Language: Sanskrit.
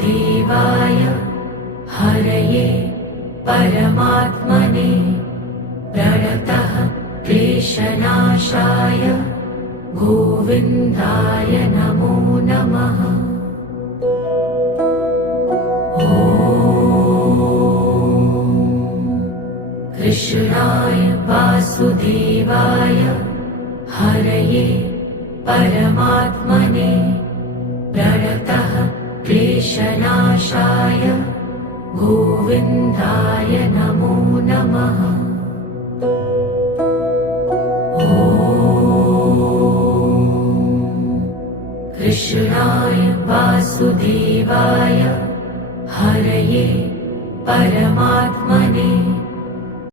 वासुदेवाय हरये परमात्मने प्रणतः क्लेशनाशाय गोविन्दाय नमो नमः। कृष्णाय वासुदेवाय हरये परमात्मने प्रणतः क्लेशनाशाय गोविन्दाय नमो नमः। कृष्णाय वासुदेवाय हरये परमात्मने